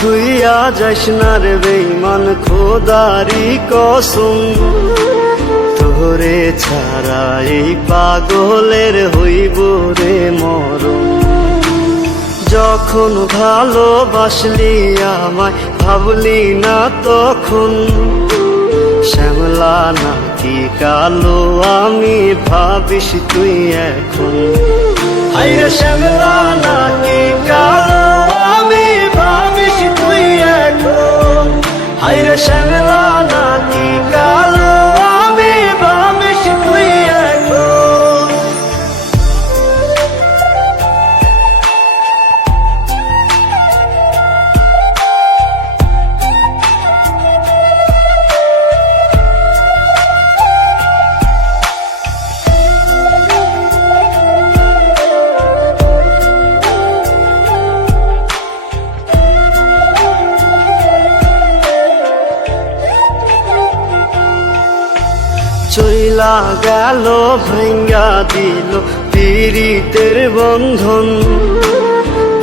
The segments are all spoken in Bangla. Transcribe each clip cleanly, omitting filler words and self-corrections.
ভুইয়া যাস না রে বেঈমান খোদারি কসম, তোরে ছাড়া এই পাগলের হইব রে মরণ। যখন ভালোবাসলি আমায় ভাবলি না তখন, শ্যামলা নাকি কালো আমি ভাবিস তুই এখন। হায়রে শ্যামলা নাকি কালো আমি ভাবিস তুই এখন। হায়রে শ্যামলা নাকি কালো আমি ভাবিস তুই এখন। চইলা গেল ভাঙ্গা দিল পীড়িতের বন্ধন,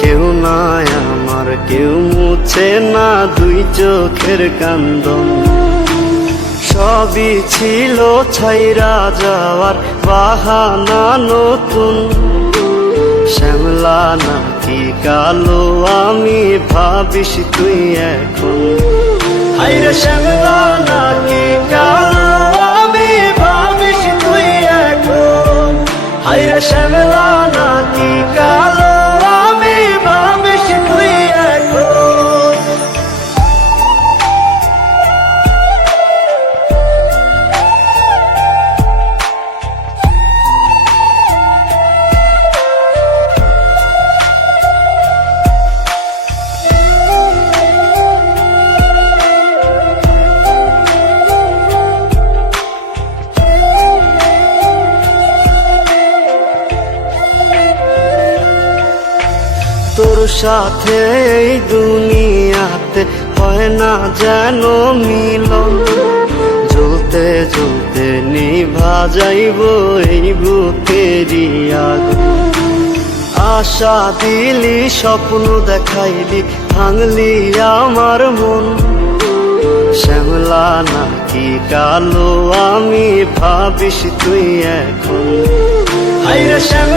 কেউ নাই আমার কেউ মুছে না দুই চোখের কান্দন। সবই ছিল ছাইরা যাওয়ার বাহানা নতুন, শ্যামলা নাকি কালো আমি ভাবিস তুই এখন। হায়রে শ্যামলা নাকি কালো আমি ভাবিস তুই এখন। হায়রে শ্যামলা নাকি কালো আমি ভাবিস তুই এখন। তোর সাথে এই দুনিয়াতে হয় না যেন মিলন, জ্বলতে জ্বলতে নিভা যাইব এই বুকেরই আগুন। আশা দিলি স্বপ্ন দেখাইলি ভাঙলি আমার মন, শ্যামলা নাকি কালো আমি ভাবিস তুই এখন। হায়রে শ্যামলা